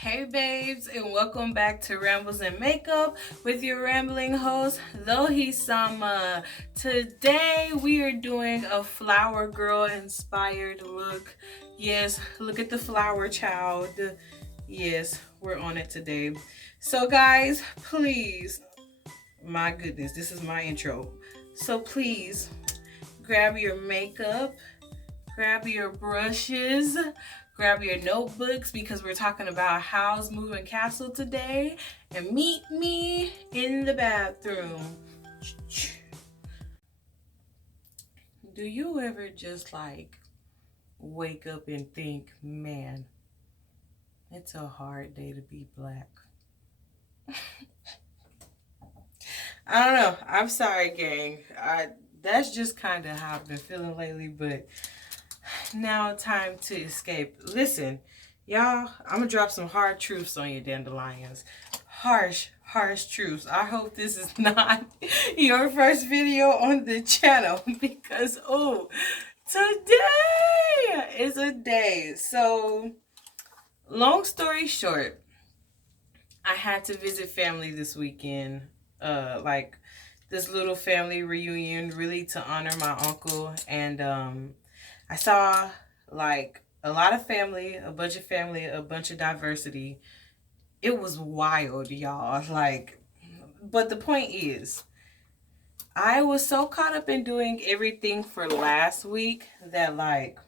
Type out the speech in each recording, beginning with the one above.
Hey babes, and welcome back to Rambles and Makeup with your rambling host, DohiSama. Today we are doing a flower girl inspired look. Yes, look at the flower child. Yes, we're on it today. So guys, please, my goodness, this is my intro. So please grab your makeup, grab your brushes, grab your notebooks because we're talking about Howl's Moving Castle today, and meet me in the bathroom. Do you ever just like wake up and think, man, it's a hard day to be black? I don't know. I'm sorry, gang. That's just kind of how I've been feeling lately, but now time to escape. Listen, y'all, I'm gonna drop some hard truths on you, dandelions. Harsh truths. I hope this is not your first video on the channel because today is a day. So long story short, I had to visit family this weekend. Like this little family reunion really to honor my uncle, and I saw like a lot of family, a bunch of diversity. It was wild, y'all. Like, but the point is, I was so caught up in doing everything for last week that like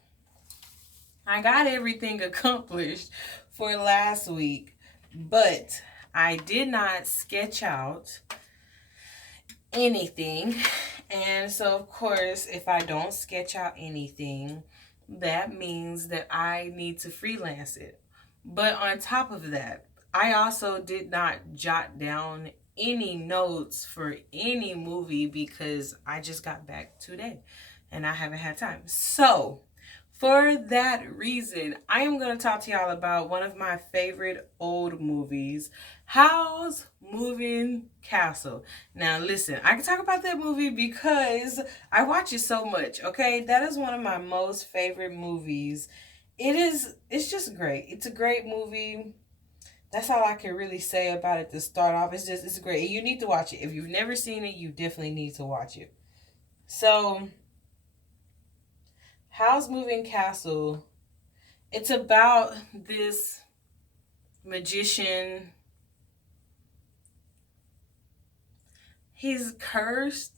I got everything accomplished for last week, but I did not sketch out anything. And so, of course, if I don't sketch out anything, that means that I need to freelance it. But on top of that, I also did not jot down any notes for any movie because I just got back today and I haven't had time. So, for that reason, I am going to talk to y'all about one of my favorite old movies, Howl's Moving Castle. Now, listen, I can talk about that movie because I watch it so much, okay? That is one of my most favorite movies. It's just great. It's a great movie. That's all I can really say about it to start off. It's great. You need to watch it. If you've never seen it, you definitely need to watch it. So, Howl's Moving Castle, it's about this magician. He's cursed.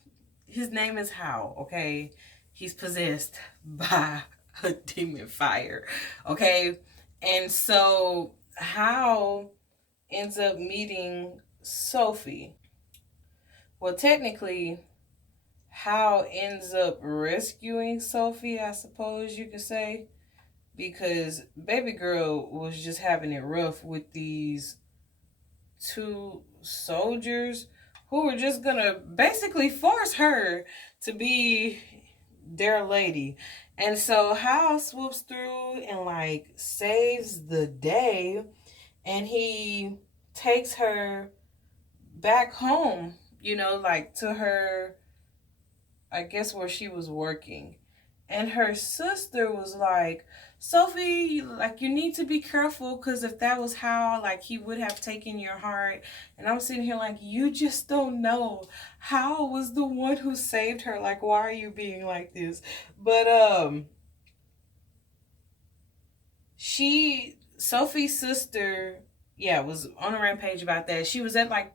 His name is Howl, okay? He's possessed by a demon fire, okay? And so Howl ends up meeting Sophie. Well, technically, Howl ends up rescuing Sophie, I suppose you could say, because baby girl was just having it rough with these two soldiers who were just gonna basically force her to be their lady. And so Hal swoops through and like saves the day, and he takes her back home, like to her, I guess, where she was working. And her sister was like, Sophie, like, you need to be careful because if that was how, like, he would have taken your heart. And I'm sitting here like, you just don't know. How was the one who saved her? Like, why are you being like this? But, Sophie's sister, yeah, was on a rampage about that. She was at, like,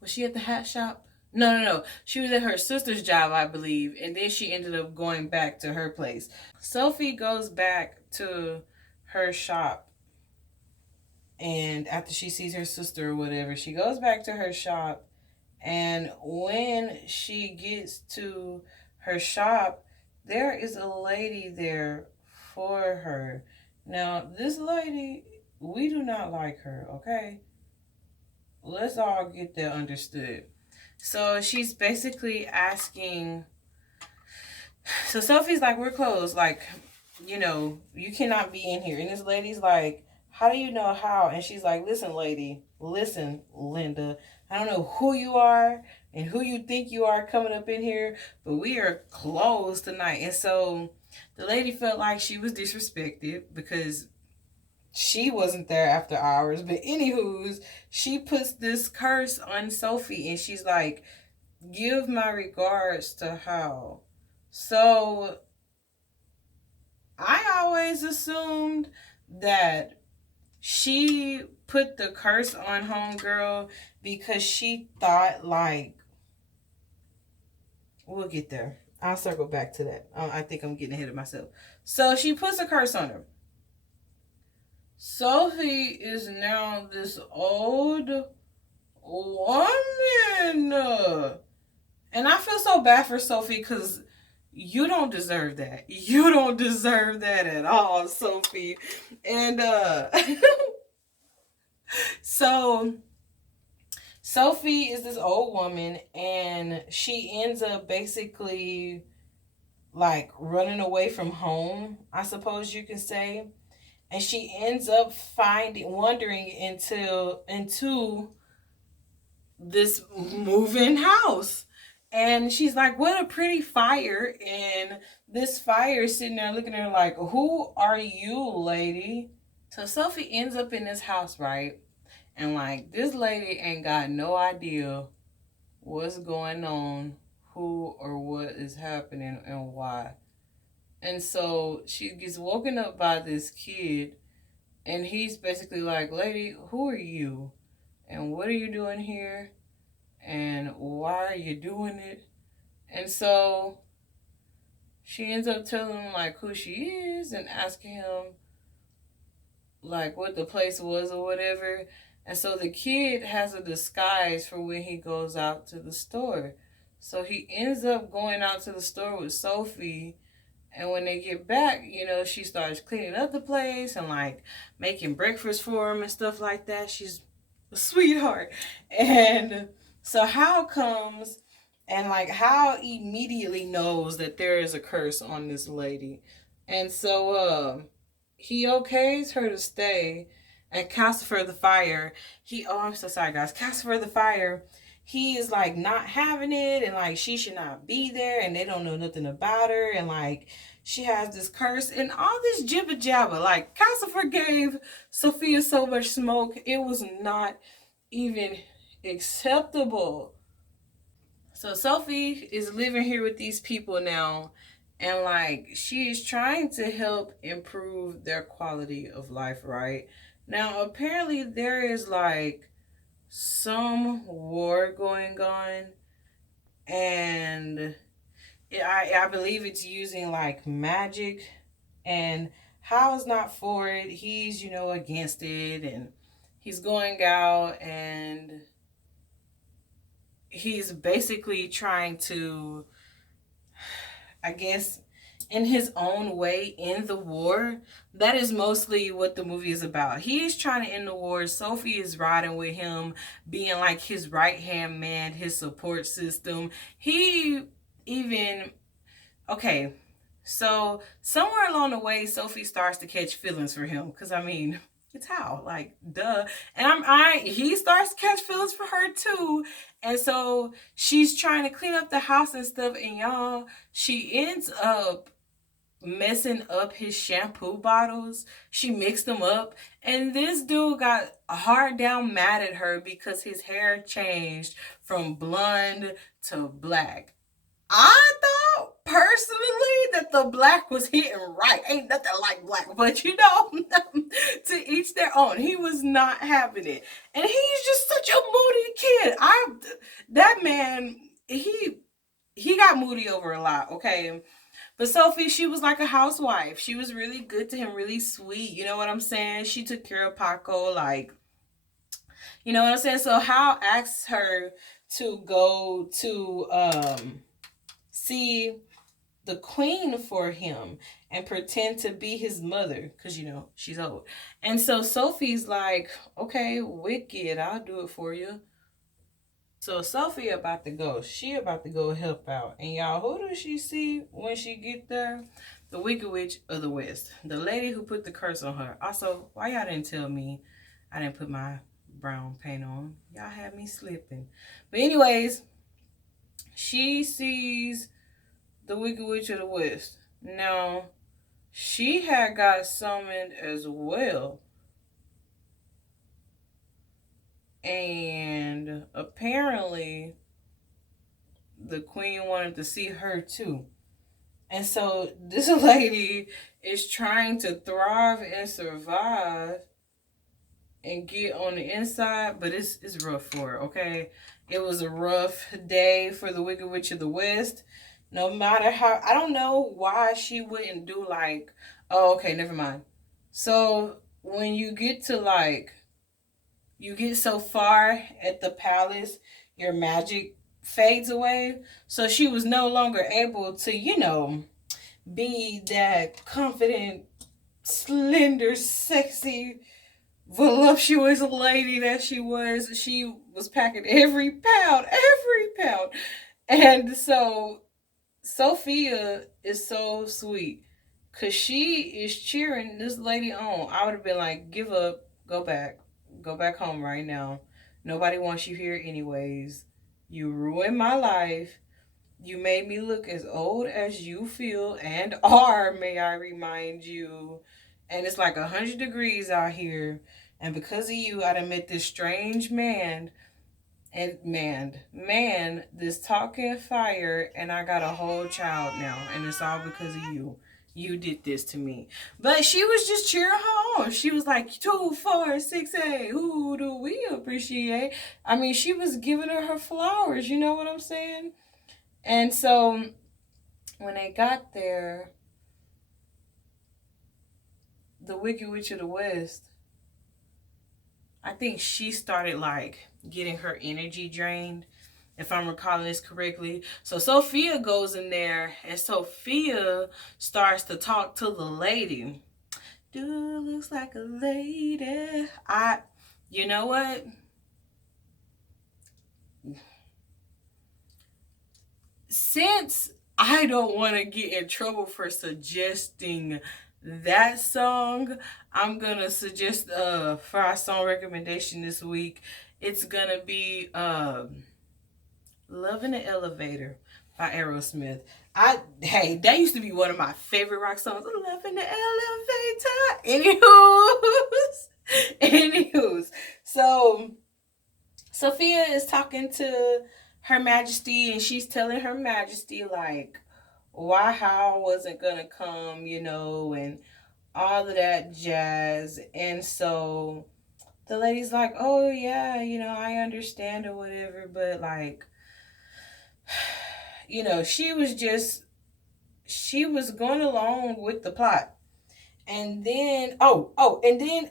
was she at the hat shop? No. She was at her sister's job, I believe, and then she ended up going back to her place. Sophie goes back to her shop, and after she sees her sister or whatever, she goes back to her shop, and when she gets to her shop, there is a lady there for her. Now, this lady, we do not like her, okay? Let's all get that understood. So she's basically asking. So Sophie's like, we're closed. Like, you cannot be in here. And this lady's like, how do you know how? And she's like, listen, lady. Listen, Linda. I don't know who you are and who you think you are coming up in here, but we are closed tonight. And so the lady felt like she was disrespected because she wasn't there after hours. But anywho's, she puts this curse on Sophie, and she's like, "Give my regards to Howl." So I always assumed that she put the curse on homegirl because she thought like, we'll get there. I'll circle back to that. I think I'm getting ahead of myself. So she puts a curse on her. Sophie is now this old woman. And I feel so bad for Sophie because you don't deserve that. You don't deserve that at all, Sophie. And so Sophie is this old woman, and she ends up basically like running away from home, I suppose you can say. And she ends up wandering into this moving house. And she's like, "What a pretty fire." And this fire is sitting there looking at her like, "Who are you, lady?" So Sophie ends up in this house, right? And like, this lady ain't got no idea what's going on, who or what is happening, and why. And so she gets woken up by this kid, and he's basically like, "Lady, who are you? And what are you doing here? And why are you doing it?" And so she ends up telling him like who she is and asking him like what the place was or whatever. And so the kid has a disguise for when he goes out to the store. So he ends up going out to the store with Sophie. And when they get back, she starts cleaning up the place and like making breakfast for him and stuff like that. She's a sweetheart. And so Hal comes, and like Hal immediately knows that there is a curse on this lady. And so he okays her to stay and casts for the fire. I'm so sorry guys, casts for the fire. He is like not having it, and like she should not be there, and they don't know nothing about her, and like she has this curse and all this jibber jabber. Like Cassifer gave Sophia so much smoke, it was not even acceptable. So Sophie is living here with these people now, and like she is trying to help improve their quality of life, right? Now apparently there is like some war going on, and I believe it's using like magic, and Hal's not for it. He's against it, and he's going out, and he's basically trying to, I guess, in his own way, end the war. That is mostly what the movie is about. He is trying to end the war. Sophie is riding with him, being like his right hand man, his support system. He even, okay, so somewhere along the way, Sophie starts to catch feelings for him. Because I mean, it's how, like, duh. And he starts to catch feelings for her too. And so she's trying to clean up the house and stuff. And y'all, she ends up messing up his shampoo bottles. She mixed them up, and this dude got hard down mad at her because his hair changed from blonde to black. I thought personally that the black was hitting right. Ain't nothing like black, but to each their own. He was not having it, and he's just such a moody kid. That man, he got moody over a lot. Okay. But Sophie, she was like a housewife. She was really good to him, really sweet. You know what I'm saying? She took care of Paco, like, you know what I'm saying? So Hal asks her to go to see the queen for him and pretend to be his mother because she's old. And so Sophie's like, "Okay, wicked, I'll do it for you." So Sophie about to go. She about to go help out. And y'all, who does she see when she get there? The Wicked Witch of the West. The lady who put the curse on her. Also, why y'all didn't tell me I didn't put my brown paint on? Y'all had me slipping. But anyways, she sees the Wicked Witch of the West. Now, she had got summoned as well. And apparently the queen wanted to see her too. And so this lady is trying to thrive and survive and get on the inside, but it's rough for her, okay? It was a rough day for the Wicked Witch of the West. No matter how, I don't know why she wouldn't do like, oh, okay, never mind. So when you get to like, you get so far at the palace, your magic fades away. So she was no longer able to, be that confident, slender, sexy, voluptuous lady that she was. She was packing every pound, every pound. And so Sophia is so sweet because she is cheering this lady on. I would have been like, give up, go back home right now. Nobody wants you here, anyways. You ruined my life. You made me look as old as you feel and are, may I remind you. And it's like 100 degrees out here. And because of you, I done met this strange man. And this talking fire. And I got a whole child now. And it's all because of you. You did this to me. But she was just cheering her on. She was like, 2, 4, 6, 8. Who do we appreciate? I mean, she was giving her flowers. You know what I'm saying? And so when they got there, the Wicked Witch of the West, I think she started like getting her energy drained, if I'm recalling this correctly. So Sophia goes in there and Sophia starts to talk to the lady. Dude looks like a lady. You know what? Since I don't want to get in trouble for suggesting that song, I'm gonna suggest for our song recommendation this week. It's gonna be "Love in the Elevator" by Aerosmith. That used to be one of my favorite rock songs. Love in the elevator. Anywho's. So Sophia is talking to Her Majesty, and she's telling Her Majesty like why Howl wasn't gonna come, and all of that jazz. And so the lady's like, "Oh yeah, I understand or whatever," but like, she was going along with the plot. And then,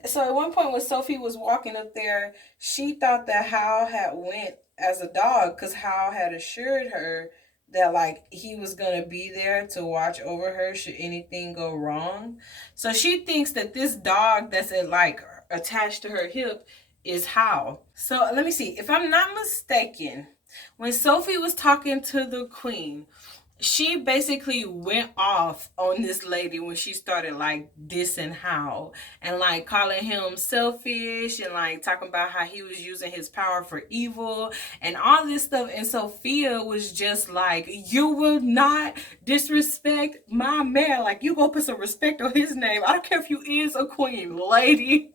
so at one point when Sophie was walking up there, she thought that Howl had went as a dog because Howl had assured her that like he was gonna be there to watch over her should anything go wrong. So she thinks that this dog that's like attached to her hip is Howl. So let me see. If I'm not mistaken, when Sophie was talking to the queen, she basically went off on this lady when she started like dissing Howl and like calling him selfish and like talking about how he was using his power for evil and all this stuff. And Sophia was just like, you will not disrespect my man. Like, you go put some respect on his name. I don't care if you is a queen, lady.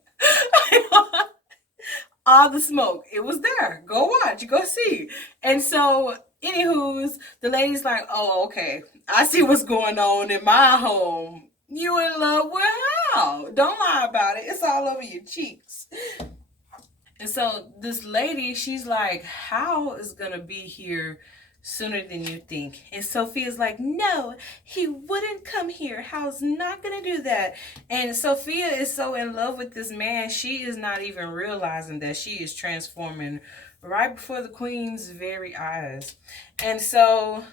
All the smoke, it was there. Go watch, go see. And so anywho's, the lady's like, oh, okay, I see what's going on in my home. You in love with Hal. Don't lie about it. It's all over your cheeks. And so this lady, she's like, Hal is gonna be here sooner than you think. And Sophia's like, no, he wouldn't come here. Hal's not gonna do that. And Sophia is so in love with this man, she is not even realizing that she is transforming right before the queen's very eyes. And so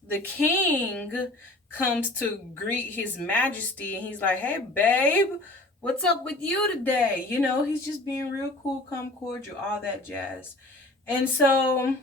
the king comes to greet his majesty and he's like, hey babe, what's up with you today? He's just being real cool, calm, cordial, all that jazz. And so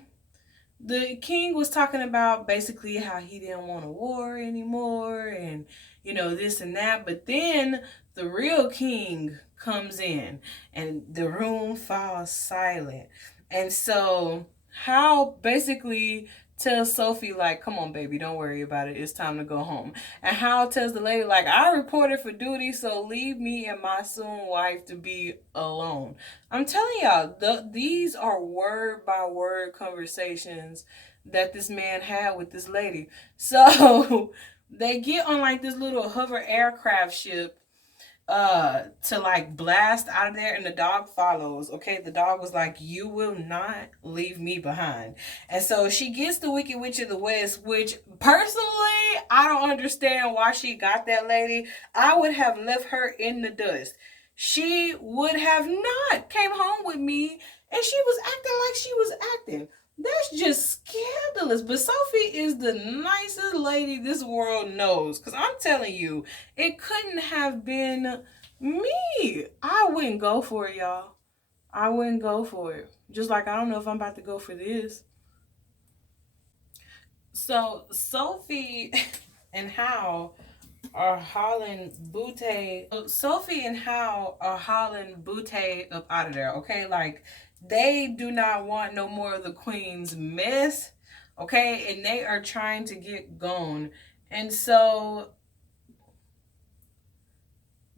the king was talking about basically how he didn't want a war anymore and, this and that. But then the real king comes in and the room falls silent. And so Hal basically tells Sophie, like, come on, baby, don't worry about it. It's time to go home. And Howl tells the lady, like, I reported for duty, so leave me and my soon wife to be alone. I'm telling y'all, these are word by word conversations that this man had with this lady. So they get on like this little hover aircraft ship to like blast out of there, and the dog follows. Okay, the dog was like, you will not leave me behind. And so she gets the Wicked Witch of the West, which personally I don't understand why she got that lady. I would have left her in the dust. She would have not came home with me, and she was acting like she was acting. That's just scandalous. But Sophie is the nicest lady this world knows. Because I'm telling you, it couldn't have been me. I wouldn't go for it, y'all. I wouldn't go for it. Just like I don't know if I'm about to go for this. So Sophie and Howl are hauling Butte. Sophie and Howl are hauling Butte up out of there. Okay, like they do not want no more of the queen's mess. Okay, and they are trying to get gone. And so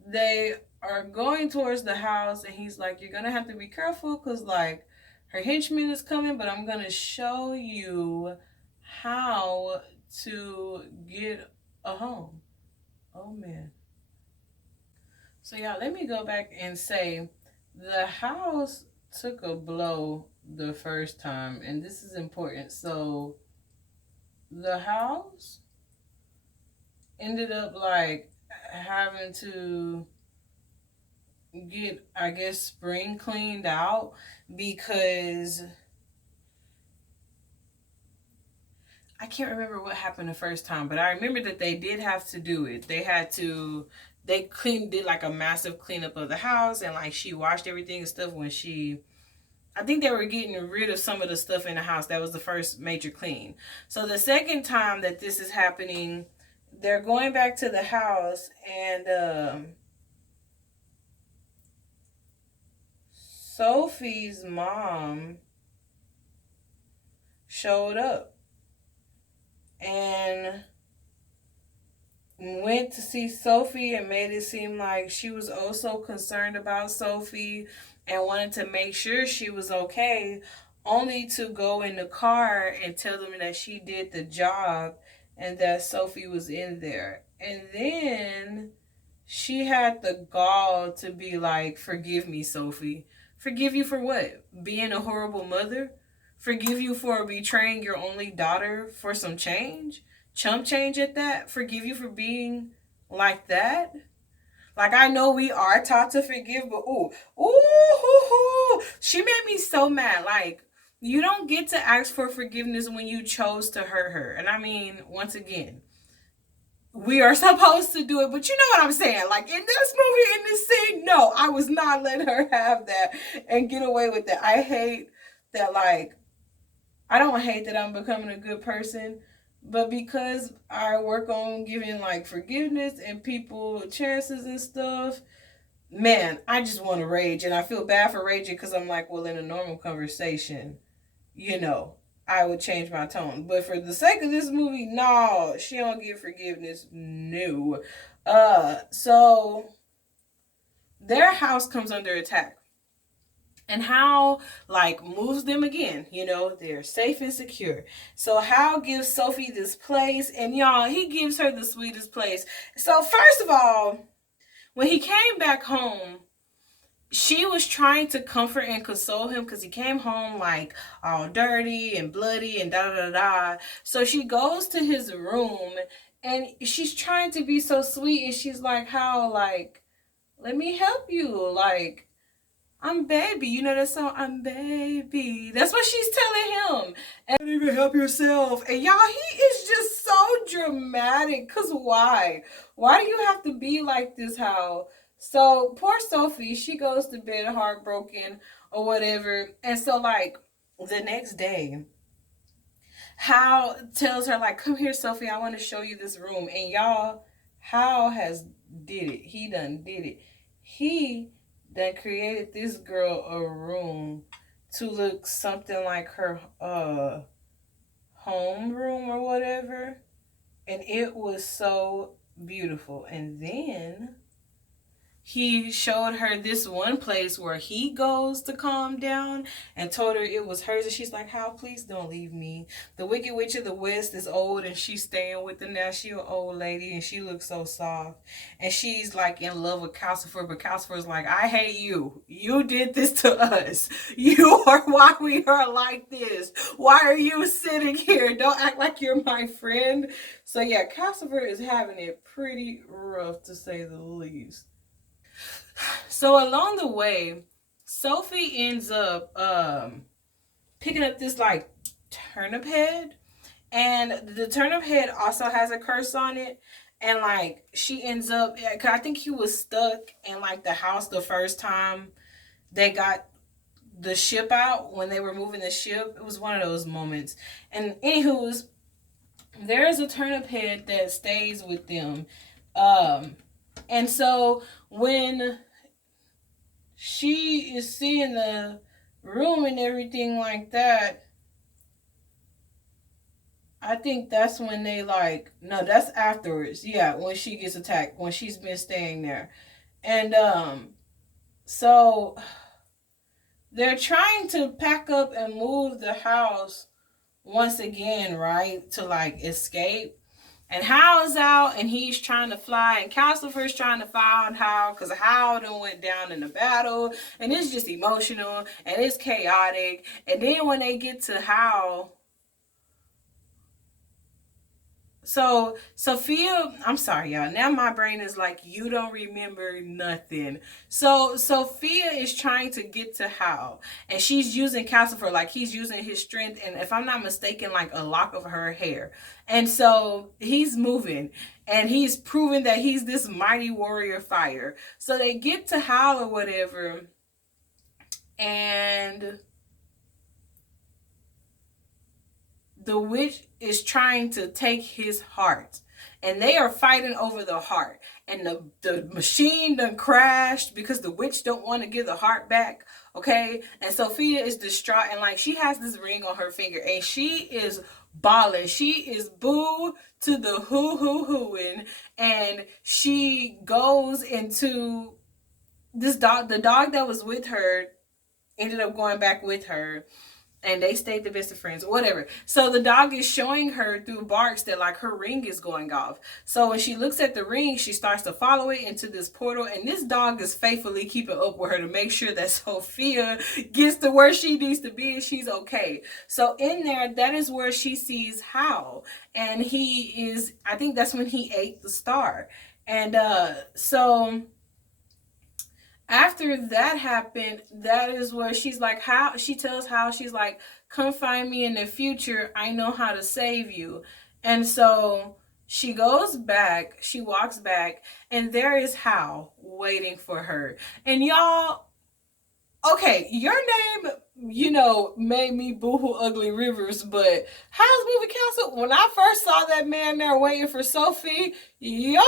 they are going towards the house, and he's like, you're gonna have to be careful because like her henchman is coming, but I'm gonna show you how to get a home. Oh man. So y'all, let me go back and say the house took a blow the first time, and this is important. So the house ended up like having to get, I guess, spring cleaned out because I can't remember what happened the first time, but I remember that they did have to do it. They did like a massive cleanup of the house, and like she washed everything and stuff when I think they were getting rid of some of the stuff in the house. That was the first major clean. So the second time that this is happening, they're going back to the house, and Sophie's mom showed up and went to see Sophie and made it seem like she was also concerned about Sophie and wanted to make sure she was okay, only to go in the car and tell them that she did the job and that Sophie was in there. And then she had the gall to be like, forgive me, Sophie. Forgive you for what? Being a horrible mother? Forgive you for betraying your only daughter for some change? Chump change at that? Forgive you for being like that? Like, I know we are taught to forgive, but she made me so mad. Like, you don't get to ask for forgiveness when you chose to hurt her. And I mean, once again, we are supposed to do it, but you know what I'm saying? Like in this movie, in this scene, no, I was not letting her have that and get away with it. I hate that, like, I don't hate that I'm becoming a good person, but because I work on giving like forgiveness and people chances and stuff, man, I just want to rage. And I feel bad for raging because I'm like, well, in a normal conversation, you know, I would change my tone. But for the sake of this movie, no, she don't get forgiveness. No. So their house comes under attack. And Howl like moves them again, you know, they're safe and secure. So Howl gives Sophie this place, and y'all, he gives her the sweetest place. So first of all, when he came back home, she was trying to comfort and console him because he came home like all dirty and bloody and da da da da. So she goes to his room and she's trying to be so sweet, and she's like, how, like, let me help you, like, I'm baby. You know that song, I'm baby. That's what she's telling him. And don't even help yourself. And y'all, he is just so dramatic. Cause why? Why do you have to be like this, Howl? So poor Sophie, she goes to bed heartbroken or whatever. And so like the next day, Howl tells her like, come here, Sophie, I want to show you this room. And y'all, Howl has did it. He done did it. He that created this girl a room to look something like her homeroom or whatever, and it was so beautiful. And then he showed her this one place where he goes to calm down and told her it was hers. And she's like, "How? Please don't leave me. The Wicked Witch of the West is old and she's staying with them now. She an old lady and she looks so soft. And she's like in love with Calcifer, but Calcifer's like, I hate you. You did this to us. You are why we are like this. Why are you sitting here? Don't act like you're my friend." So yeah, Calcifer is having it pretty rough, to say the least. So along the way, Sophie ends up picking up this like turnip head, and the turnip head also has a curse on it. And like she ends up, cause I think he was stuck in like the house the first time they got the ship out, when they were moving the ship. It was one of those moments. And anywho's, there's a turnip head that stays with them. And so when she is seeing the room and everything like that, I think that's when they like, no, that's afterwards. Yeah, when she gets attacked, when she's been staying there. And so they're trying to pack up and move the house once again, right? To like escape. And Howl's out and he's trying to fly, and Calcifer's trying to find Howl because Howl done went down in the battle, and it's just emotional and it's chaotic. And then when they get to Howl, so Sophia, I'm sorry y'all, now my brain is like, you don't remember nothing. So Sophia is trying to get to Howl, and she's using Calcifer, like he's using his strength, and if I'm not mistaken, like a lock of her hair. And so he's moving and he's proving that he's this mighty warrior fire. So they get to Howl or whatever, and the witch is trying to take his heart, and they are fighting over the heart, and the machine done crashed because the witch don't want to give the heart back. Okay, and Sophia is distraught, and like she has this ring on her finger and she is bawling. She is boo to the hooing, and she goes into this dog. The dog that was with her ended up going back with her, and they stayed the best of friends or whatever. So the dog is showing her through barks that like her ring is going off. So when she looks at the ring, she starts to follow it into this portal, and this dog is faithfully keeping up with her to make sure that Sophia gets to where she needs to be and she's okay. So in there, that is where she sees Howl, and he is, I think that's when he ate the star. And so after that happened, that is where she's like, how she tells Howl, she's like, come find me in the future, I know how to save you. And so she goes back, she walks back, and there is Howl waiting for her. And y'all, okay, your name, you know, made me boohoo ugly rivers, but Howl's Moving Castle, when I first saw that man there waiting for Sophie, yo,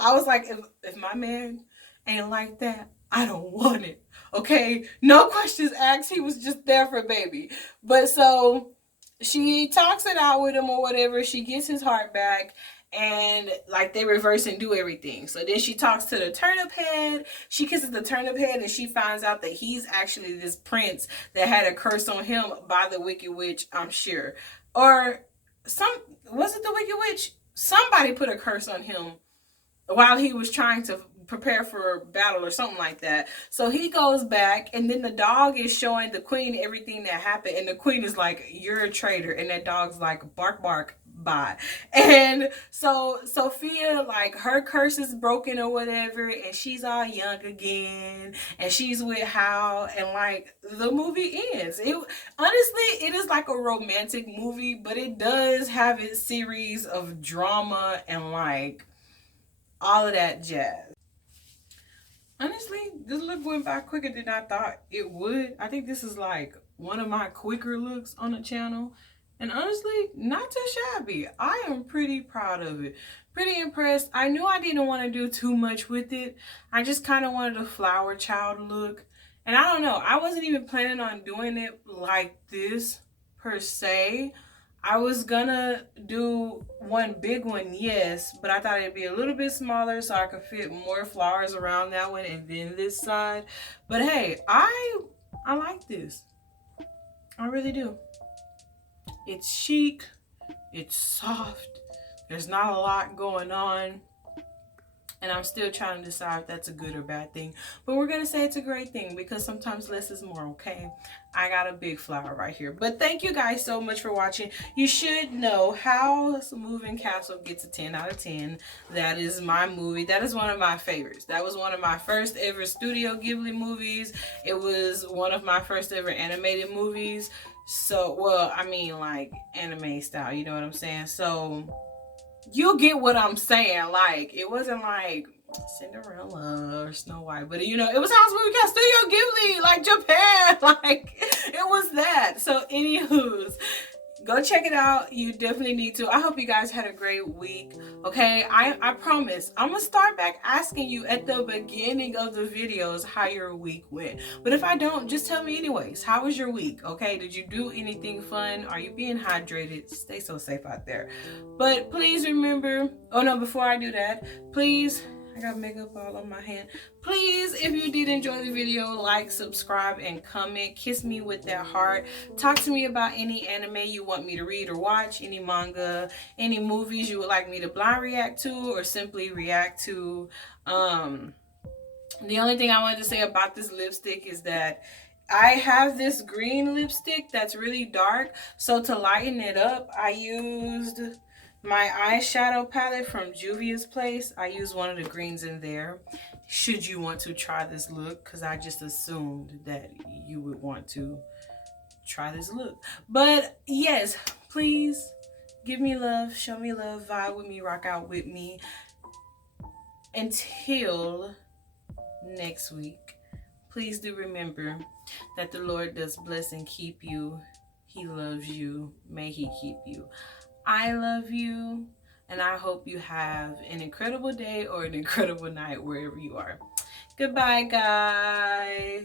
I was like, if my man ain't like that, I don't want it. Okay, no questions asked. He was just there for baby. But so she talks it out with him or whatever. She gets his heart back, and like they reverse and do everything. So then she talks to the turnip head. She kisses the turnip head, and she finds out that he's actually this prince that had a curse on him by the Wicked Witch, I'm sure. Or was it the Wicked Witch? Somebody put a curse on him while he was trying to prepare for battle or something like that. So he goes back, and then the dog is showing the queen everything that happened, and the queen is like, you're a traitor, and that dog's like, bark bark, bye. And so Sophia, like, her curse is broken or whatever, and she's all young again, and she's with Howl, and like the movie ends. It honestly, it is like a romantic movie, but it does have its series of drama and like all of that jazz. Honestly, this look went by quicker than I thought it would. I think this is like one of my quicker looks on the channel. And honestly, not too shabby. I am pretty proud of it. Pretty impressed. I knew I didn't want to do too much with it. I just kind of wanted a flower child look. And I don't know. I wasn't even planning on doing it like this per se. I was gonna do one big one, yes, but I thought it'd be a little bit smaller so I could fit more flowers around that one and then this side. But hey, I like this. I really do. It's chic, it's soft, there's not a lot going on. And I'm still trying to decide if that's a good or bad thing. But we're going to say it's a great thing because sometimes less is more, okay? I got a big flower right here. But thank you guys so much for watching. You should know Howl's Moving Castle gets a 10 out of 10. That is my movie. That is one of my favorites. That was one of my first ever Studio Ghibli movies. It was one of my first ever animated movies. So, well, I mean like anime style, you know what I'm saying? So you get what I'm saying. Like, it wasn't like Cinderella or Snow White, but you know, it was House Movie Cast Studio Ghibli, like Japan. Like, it was that. So, anywho's, go check it out. You definitely need to. I hope you guys had a great week. Okay, I promise I'm gonna start back asking you at the beginning of the videos how your week went. But if I don't, just tell me anyways. How was your week? Okay, did you do anything fun? Are you being hydrated? Stay so safe out there. But please remember, oh no, before I do that, please, I got makeup all on my hand. Please, if you did enjoy the video, like, subscribe, and comment. Kiss me with that heart. Talk to me about any anime you want me to read or watch, any manga, any movies you would like me to blind react to or simply react to. The only thing I wanted to say about this lipstick is that I have this green lipstick that's really dark. So to lighten it up, I used my eyeshadow palette from Juvia's Place. I used one of the greens in there. Should you want to try this look, because I just assumed that you would want to try this look. But yes, please give me love, show me love, vibe with me, rock out with me. Until next week, please do remember that the Lord does bless and keep you. He loves you. May He keep you. I love you, and I hope you have an incredible day or an incredible night wherever you are. Goodbye, guys.